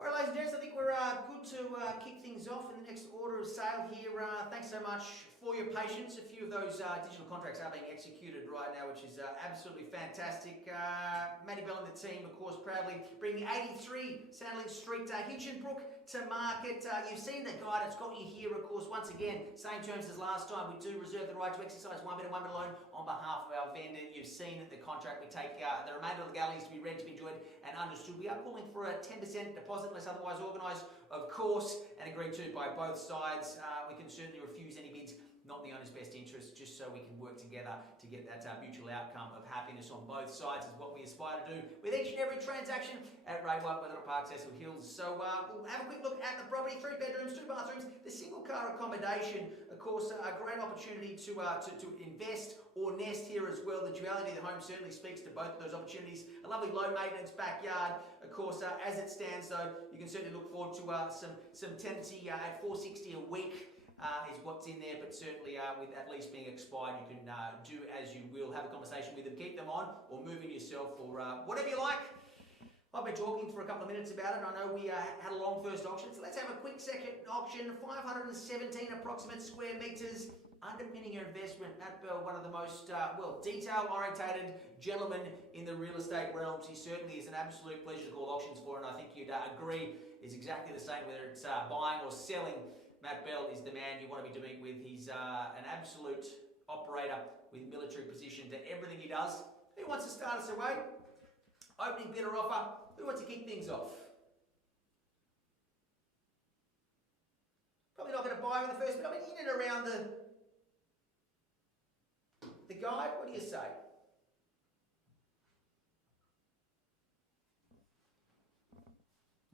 All right, ladies and gents, I think we're we're good to kick things off in the next order of sale here. Thanks so much for your patience. A few of those digital contracts are being executed right now, which is absolutely fantastic. Matty Bell and the team, of course, proudly bringing 83 Sandling Street Hinchinbrook to market. You've seen the guide, it's got you here, of course. Once again, same terms as last time. We do reserve the right to exercise one bid and one bid alone on behalf of our vendor. You've seen the contract. We take the remainder of the galleys to be read, to be enjoyed and understood. We are calling for a 10% deposit unless otherwise organised, of course, and agreed to by both sides. We can certainly refuse any bids not in the owner's best interest, just so we can work together to get that mutual outcome of happiness on both sides is what we aspire to do with each and every transaction at Ray White, Wetherill Park, Cecil Hills. So we'll have a quick look at the property. 3 bedrooms, 2 bathrooms, the single car accommodation. Of course, a great opportunity to invest or nest here as well. The duality of the home certainly speaks to both of those opportunities. A lovely low maintenance backyard. Of course, as it stands though, you can certainly look forward to some tenancy at $460 a week. Is what's in there, but certainly with at least being expired, you can do as you will. Have a conversation with them, keep them on, or move in yourself, or whatever you like. I've been talking for a couple of minutes about it. I know we had a long first auction, so let's have a quick second auction. 517 approximate square metres, underpinning your investment. Matt Bell, one of the most detail-orientated gentlemen in the real estate realms. He certainly is an absolute pleasure to call auctions for, and I think you'd agree is exactly the same whether it's buying or selling. Matt Bell is the man you want to be doing with. He's an absolute operator with military position to everything he does. Who wants to start us away? Opening bid or offer? Who wants to kick things off? Probably not going to buy with the first bid. I mean, in and around the guide. What do you say?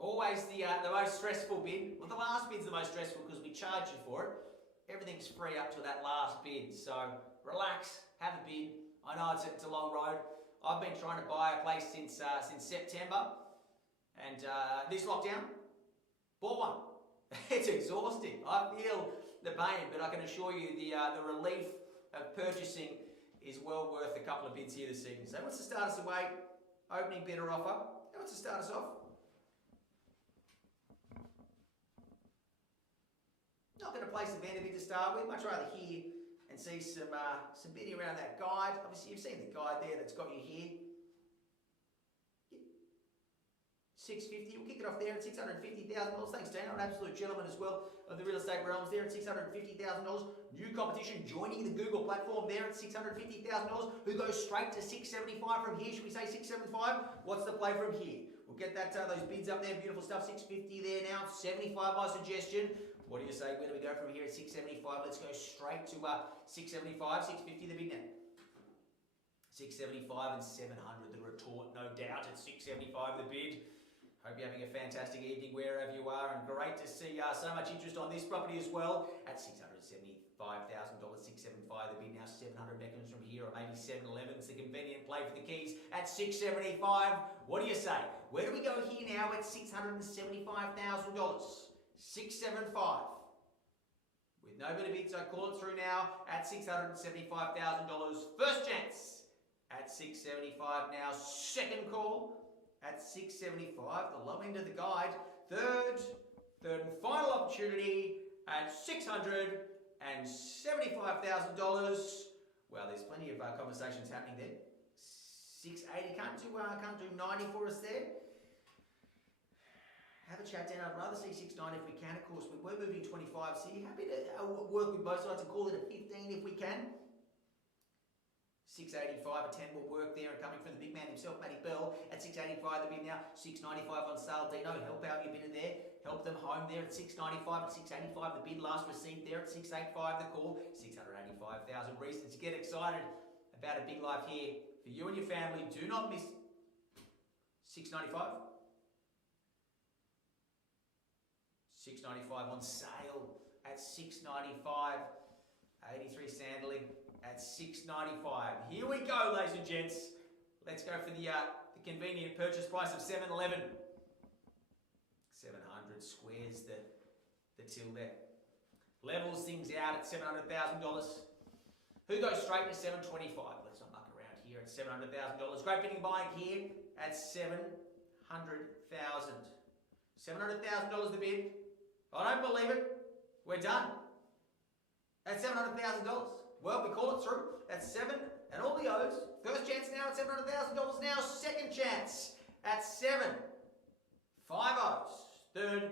Always the most stressful bid. Well, the last bid's the most stressful because we charge you for it. Everything's free up to that last bid. So relax, have a bid. I know it's a long road. I've been trying to buy a place since September, and this lockdown, bought one. It's exhausting. I feel the pain, but I can assure you the relief of purchasing is well worth a couple of bids here this evening. So what's to start us away? Opening bid or offer? Who wants to start us off? Not going to place the vendor bid to start with. Much rather hear and see some bidding around that guide. Obviously, you've seen the guide there that's got you here. $650. We'll kick it off there at $650,000. Thanks, Dana, an absolute gentleman as well of the real estate realms there at $650,000. New competition joining the Google platform there at $650,000. Who goes straight to $675 from here? Should we say $675? What's the play from here? We'll get that those bids up there. Beautiful stuff. $650 there now. $75 my suggestion. What do you say? Where do we go from here at $675? Let's go straight to $675, $650 the bid now. $675 and $700 the retort, no doubt at $675 the bid. Hope you're having a fantastic evening wherever you are, and great to see so much interest on this property as well at $675,000, $675 the bid now. 700 mechanisms from here, or maybe 711's the convenient play for the keys at $675. What do you say? Where do we go here now at $675,000? 675. With no bit of bids, I call it through now at $675,000. First chance at $675 now. Second call at $675. The low end of the guide. Third and final opportunity at $675,000. Well, there's plenty of conversations happening there. 680 can't do 90 for us there. Have a chat down. I'd rather see 690 if we can. Of course, we're moving 25, so you're happy to work with both sides and call it a 15 if we can. 685, a 10 will work there, and coming from the big man himself, Matty Bell, at 685 the bid now. 695 on sale. Dino, help out your bidder there. Help them home there at 695 and 685 the bid. Last received there at 685 the call. 685,000 reasons to get excited about a big life here for you and your family. Do not miss 695. 695 on sale at 695. 83 Sandling at 695. Here we go, ladies and gents. Let's go for the convenient purchase price of 711. 700 squares the till there. Levels things out at $700,000. Who goes straight to 725? Let's not muck around here at $700,000. Great bidding buying here at 700,000. $700,000 the bid. I don't believe it. We're done. At $700,000. Well, we call it through. That's 7 and all the O's. First chance now at $700,000 now. Second chance at 7. 5 O's. Third,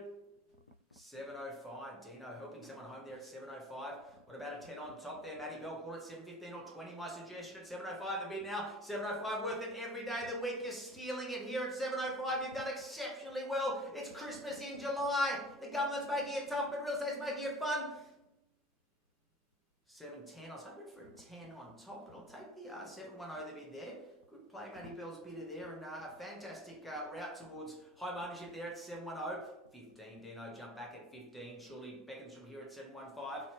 705. Dino helping someone home there at 705. What about a 10 on top there? Matty Bell called it 715 or 20. My suggestion at 705. The bid now. 705 worth it every day of the week. You're stealing it here at 705. You've done exceptionally well. It's Christmas in July. The government's making it tough, but real estate's making it fun. 710. I was hoping for a 10 on top, but I'll take the 710 the bid there. Good play, Matty Bell's bidder there, and a fantastic route towards home ownership there at 710. 15, Dino jump back at 15. Surely beckons from here at 715.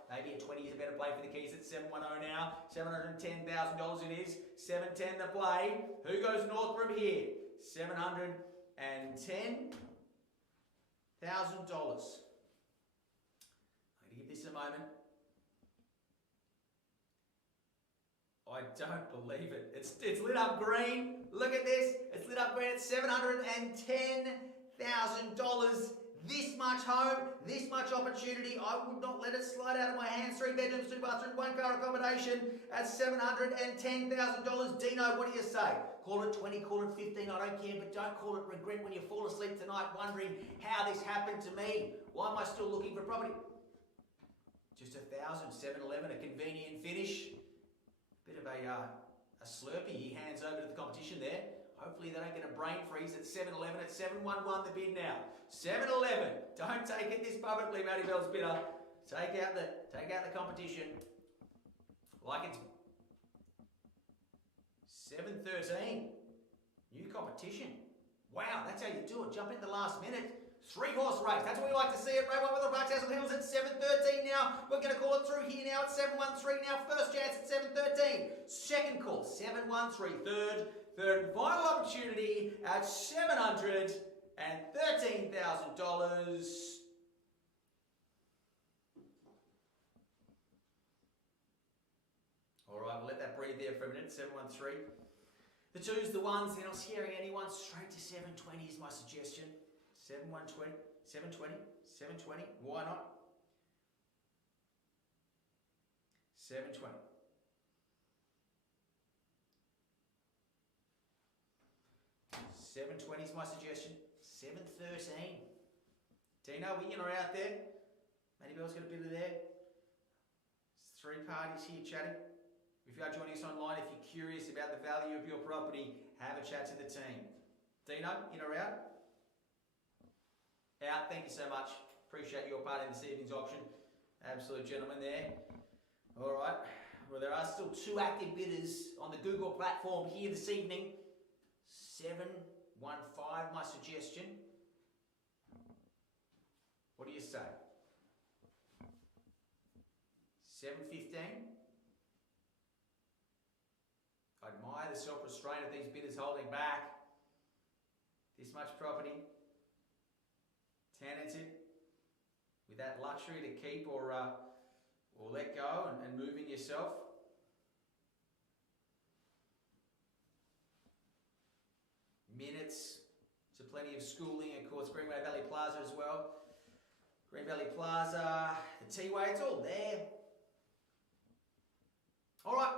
Maybe a 20 is a better play for the keys at 710 now. $710,000 it is. 710 the play. Who goes north from here? $710,000. I'm going to give this a moment. I don't believe it. It's lit up green. Look at this. It's lit up green at $710,000. This much home, this much opportunity. I would not let it slide out of my hands. 3 bedrooms, 2 bathrooms, 1 car accommodation at $710,000. Dino, what do you say? Call it 20, call it 15, I don't care, but don't call it regret when you fall asleep tonight wondering how this happened to me. Why am I still looking for property? Just 1,000, 711, a convenient finish. Bit of a slurpee he hands over to the competition there. Hopefully they don't get a brain freeze at 711 at 711 the bid now. 711. Don't take it this publicly, Matty Bell's bidder. Take out the competition. Like it's 713. New competition. Wow, that's how you do it. Jump in the last minute. 3-horse race. That's what we like to see at Railway Wetherill Park Cecil Hills at 713 now. We're going to call it through here now at 713 now. First chance at 713. Second call, 713. Third and final opportunity at $713,000. All right, we'll let that breathe there for a minute. 713. The 2s, the 1s, they're not scaring anyone. Straight to 720 is my suggestion. 720, 720, 720. Why not? 720. 720 is my suggestion. 713. Dino, we in or out there? Matty Bell's got a bit of there. 3 parties here chatting. If you are joining us online, if you're curious about the value of your property, have a chat to the team. Dino, in or out? Out. Thank you so much. Appreciate your part in this evening's auction. Absolute gentleman there. All right. Well, there are still 2 active bidders on the Google platform here this evening. 715, my suggestion. What do you say? 715. I admire the self-restraint of these bidders holding back. This much property, tenanted, with that luxury to keep or let go and move in yourself. Minutes to plenty of schooling, of course, Greenway Valley Plaza as well. Green Valley Plaza, the T-Way, it's all there. All right,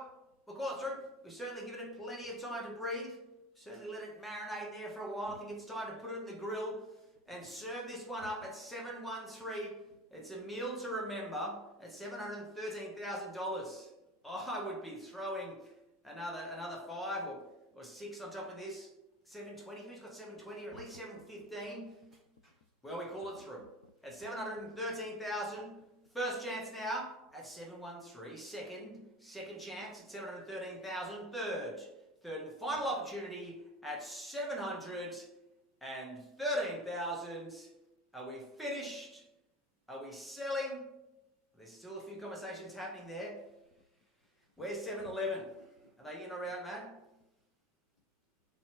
we'll call it through. We've certainly given it plenty of time to breathe. Certainly let it marinate there for a while. I think it's time to put it in the grill and serve this one up at 713. It's a meal to remember at $713,000. I would be throwing another 5 or 6 on top of this. 720. Who's got 720 or at least 715? Well, we call it through at 713,000. First chance now at 713. Second chance at 713,000. Third and final opportunity at 713,000. Are we finished? Are we selling? There's still a few conversations happening there. Where's 711? Are they in or out, Matt?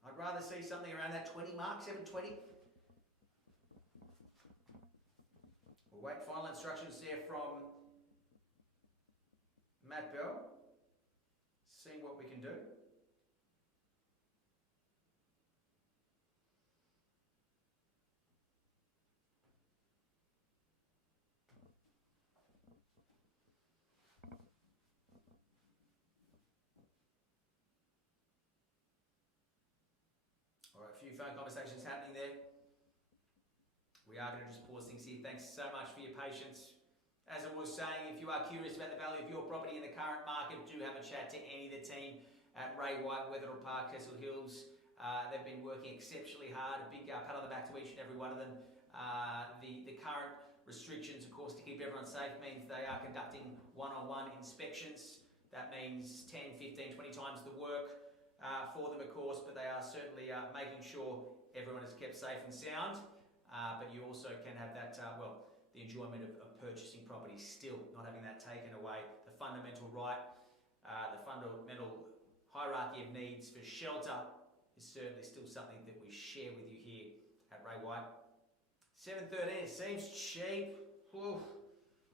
I'd rather see something around that 20 mark, 720. We'll wait final instructions there from Matt Bell. Seeing what we can do. few phone conversations happening there. We are going to just pause things here. Thanks so much for your patience. As I was saying, if you are curious about the value of your property in the current market, do have a chat to any of the team at Ray White, Wetherill Park, Cecil Hills. They've been working exceptionally hard. A big pat on the back to each and every one of them. The current restrictions, of course, to keep everyone safe means they are conducting one-on-one inspections. That means 10, 15, 20 times the work for them, of course, but they are certainly making sure everyone is kept safe and sound. But you also can have that, the enjoyment of purchasing property still, not having that taken away. The fundamental right, the fundamental hierarchy of needs for shelter is certainly still something that we share with you here at Ray White. 713, it seems cheap. Ooh,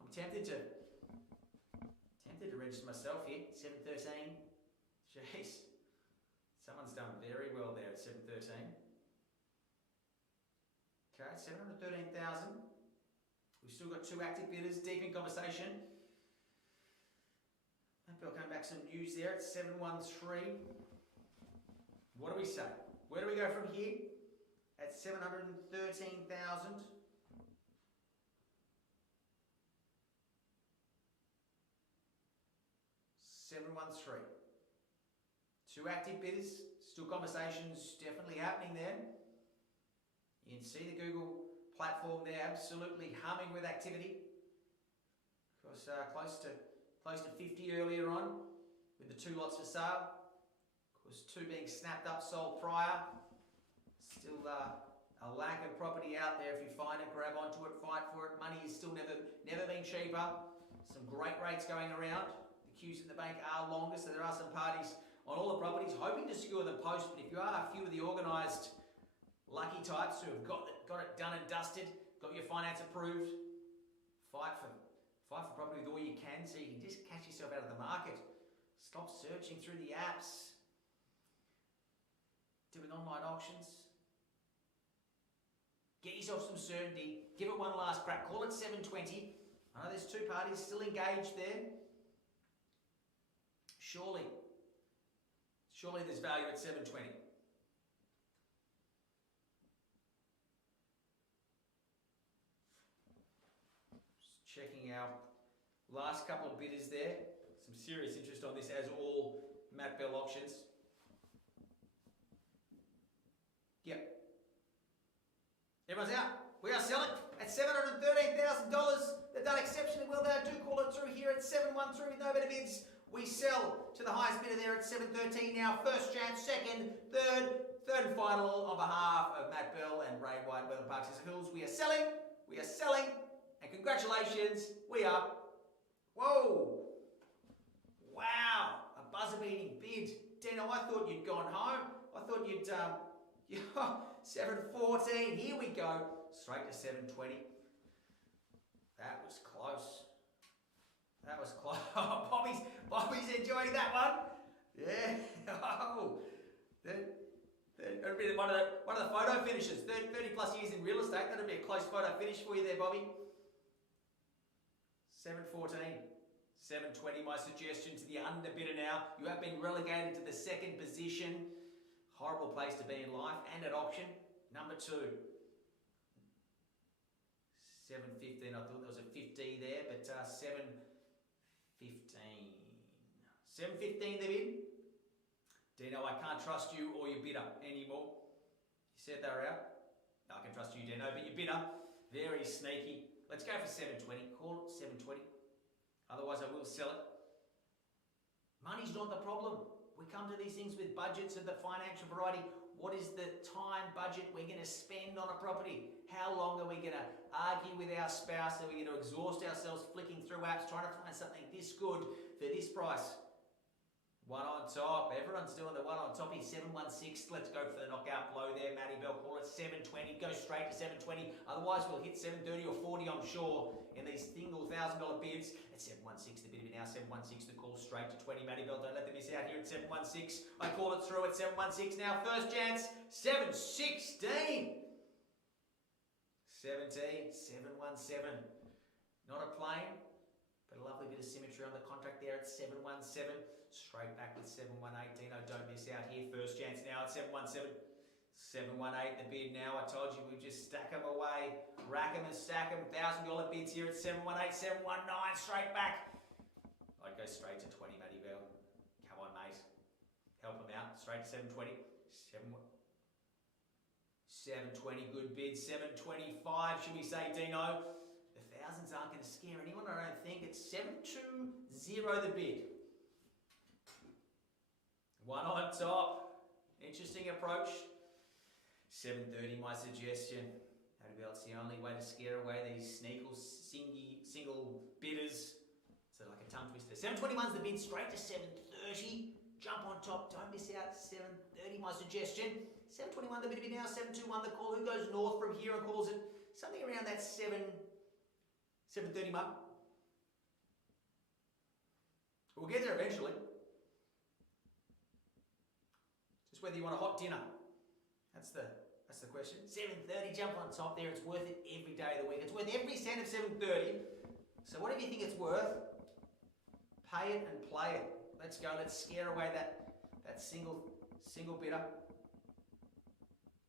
I'm tempted to register myself here. 713. Jeez. Someone's done very well there at 713. Okay, 713,000. We've still got 2 active bidders, deep in conversation. Maybe I'll come back some news there at 713. What do we say? Where do we go from here? At 713,000. 713. 2 active bidders, still conversations definitely happening there. You can see the Google platform there absolutely humming with activity. Of course, close to 50 earlier on with the 2 lots for sale. Of course, 2 being snapped up, sold prior. Still a lack of property out there. If you find it, grab onto it, fight for it. Money is still never been cheaper. Some great rates going around. The queues in the bank are longer, so there are some parties on all the properties hoping to secure the post. But if you are a few of the organised lucky types who have got it done and dusted, got your finance approved, fight for property with all you can so you can just catch yourself out of the market. Stop searching through the apps, doing online auctions. Get yourself some certainty. Give it one last crack. Call it 720. I know there's 2 parties still engaged there. Surely there's value at 720. Just checking our last couple of bidders there. Some serious interest on this, as all Matt Bell auctions. Yep. Everyone's out. We are selling at $713,000. They've done exceptionally well there. Do call it through here at 713 with no better bids. We sell to the highest bidder there at 713 now. First chance, second, third and final on behalf of Matt Bell and Ray White, Wetherill Park, Cecil Hills. We are selling, and congratulations, we are. Whoa! Wow! A buzzer-beating bid. Dino, I thought you'd gone home. I thought you'd 714. Here we go. Straight to 720. That was close. Bobby's enjoying that one. Yeah. Oh. That'd be one of the photo finishes. 30 plus years in real estate. That'd be a close photo finish for you there, Bobby. 714. 720, my suggestion to the underbidder now. You have been relegated to the 2nd position. Horrible place to be in life and at auction. Number 2. 715, I thought there was a 50 there, but 715. 715 they're in. Dino, I can't trust you or your bidder anymore. You said they were out. I can trust you, Dino, but your bidder, very sneaky. Let's go for 720. Call it 720. Otherwise, I will sell it. Money's not the problem. We come to these things with budgets of the financial variety. What is the time budget we're going to spend on a property? How long are we going to argue with our spouse? Are we going to exhaust ourselves flicking through apps trying to find something this good for this price? One on top. Everyone's doing the one on top here. 716. Let's go for the knockout blow there. Matty Bell, call it 720. Go straight to 720. Otherwise, we'll hit 730 or 40, I'm sure, in these single $1,000 bids. At 716, the bid of it now. 716, the call straight to 20. Matty Bell, don't let them miss out here at 716. I call it through at 716 now. First chance, 716. 17, 717. Not a plane, but a lovely bit of symmetry on the contract there at 717. Straight back with 718. Dino, don't miss out here. First chance now at 717. 718 the bid now. I told you we'd just stack them away. Rack them and stack them. $1,000 bids here at 718, 719, straight back. I'd go straight to 20, Matty Bell. Come on, mate. Help them out. Straight to 720. 720, good bid. 725, should we say, Dino? The thousands aren't going to scare anyone, I don't think. It's 720 the bid. One on top. Interesting approach. 730, my suggestion. It's the only way to scare away these single bidders. So like a tongue twister. 721's the bid, straight to 730. Jump on top, don't miss out. 730, my suggestion. 721 the bid now, 721 the call. Who goes north from here and calls it something around that 730 mark? We'll get there eventually. Just whether you want a hot dinner. That's the question. 730, jump on top there. It's worth it every day of the week. It's worth every cent of 730. So whatever you think it's worth, pay it and play it. Let's go. Let's scare away that single bidder.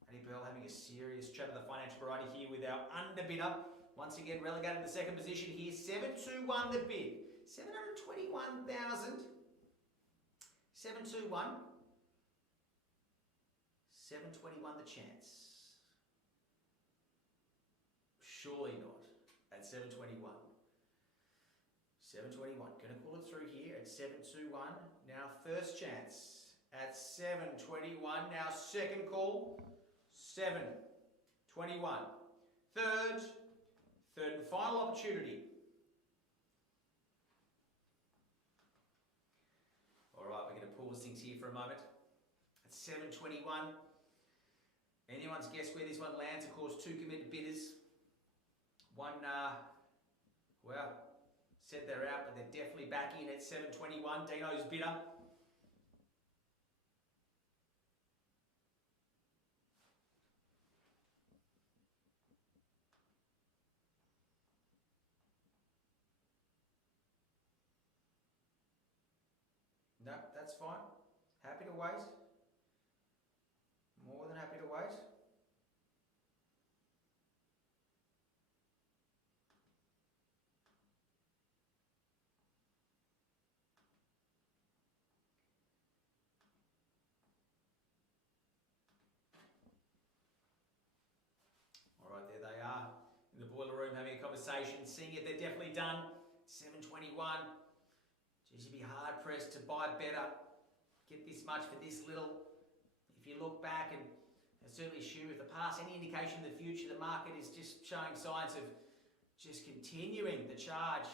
Matty Bell having a serious chat of the financial variety here with our underbidder. Once again, relegated to the second position here. 721 the bid. 721,000. 721. 721 the chance. Surely not at 721. 721. Going to pull it through here at 721. Now first chance at 721. Now second call. 721. Third and final opportunity. All right, we're going to pause things here for a moment. At 721. Anyone's guess where this one lands? Of course, two committed bidders. One, said they're out, but they're definitely back in at 721. Dino's bidder. No, that's fine. Happy to wait. More than happy to wait. All right, there they are in the boiler room having a conversation, seeing if they're definitely done. 721. Geez, you'd be hard pressed to buy better. Get this much for this little. If you look back and certainly assume if the past, any indication of the future, the market is just showing signs of just continuing the charge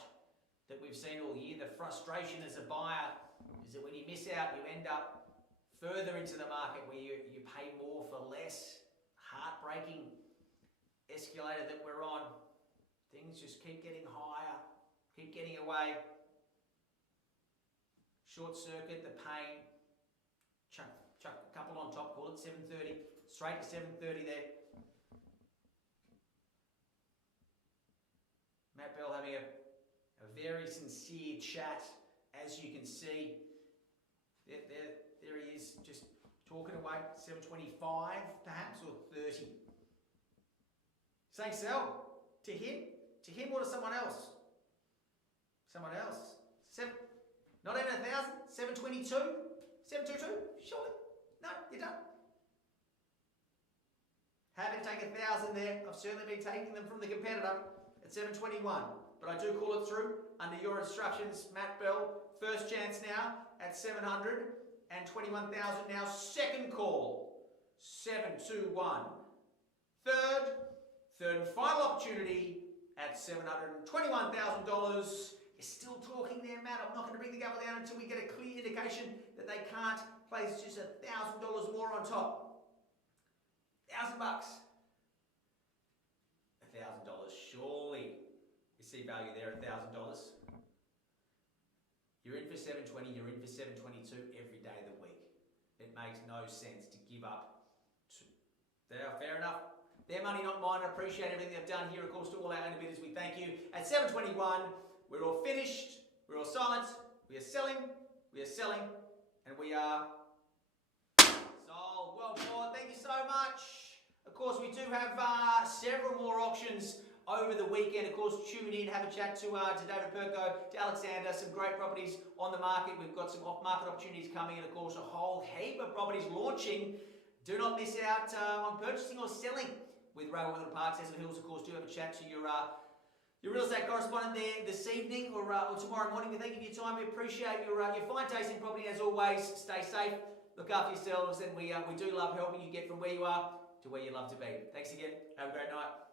that we've seen all year. The frustration as a buyer is that when you miss out, you end up further into the market where you pay more for less. Heartbreaking escalator that we're on. Things just keep getting higher, keep getting away. Short circuit, the pain. Chuck a couple on top, call it 730. Straight to 730 there. Matt Bell having a very sincere chat, as you can see. There he is, just talking away. 725 perhaps, or 30. Saying sell. To him or to someone else? Someone else. Not even 1,000? 722? 722? Surely? No, you're done. Happy to take 1,000 there. I've certainly been taking them from the competitor at 721. But I do call it through under your instructions, Matt Bell. First chance now at 700 and 21,000 now. Second call, 721. Third and final opportunity at $721,000. You're still talking there, Matt. I'm not going to bring the gavel down until we get a clear indication that they can't place just $1,000 more on top. $1,000 bucks. $1,000, surely. You see value there at $1,000. You're in for 720, you're in for 722 every day of the week. It makes no sense to give up. Fair enough. Their money, not mine. I appreciate everything they've done here. Of course, to all our underbidders, we thank you. At 721, we're all finished. We're all silent. We are selling, and we are sold. Well, thank you so much. Of course, we do have several more auctions over the weekend. Of course, tune in, have a chat to David Perko, to Alexander, some great properties on the market. We've got some off-market opportunities coming, and of course, a whole heap of properties launching. Do not miss out on purchasing or selling with Ray Wetherill Park, Cecil Hills. Of course, do have a chat to your real estate correspondent there this evening or tomorrow morning. We thank you for your time. We appreciate your fine taste in property. As always, stay safe, look after yourselves, and we do love helping you get from where you are to where you love to be. Thanks again. Have a great night.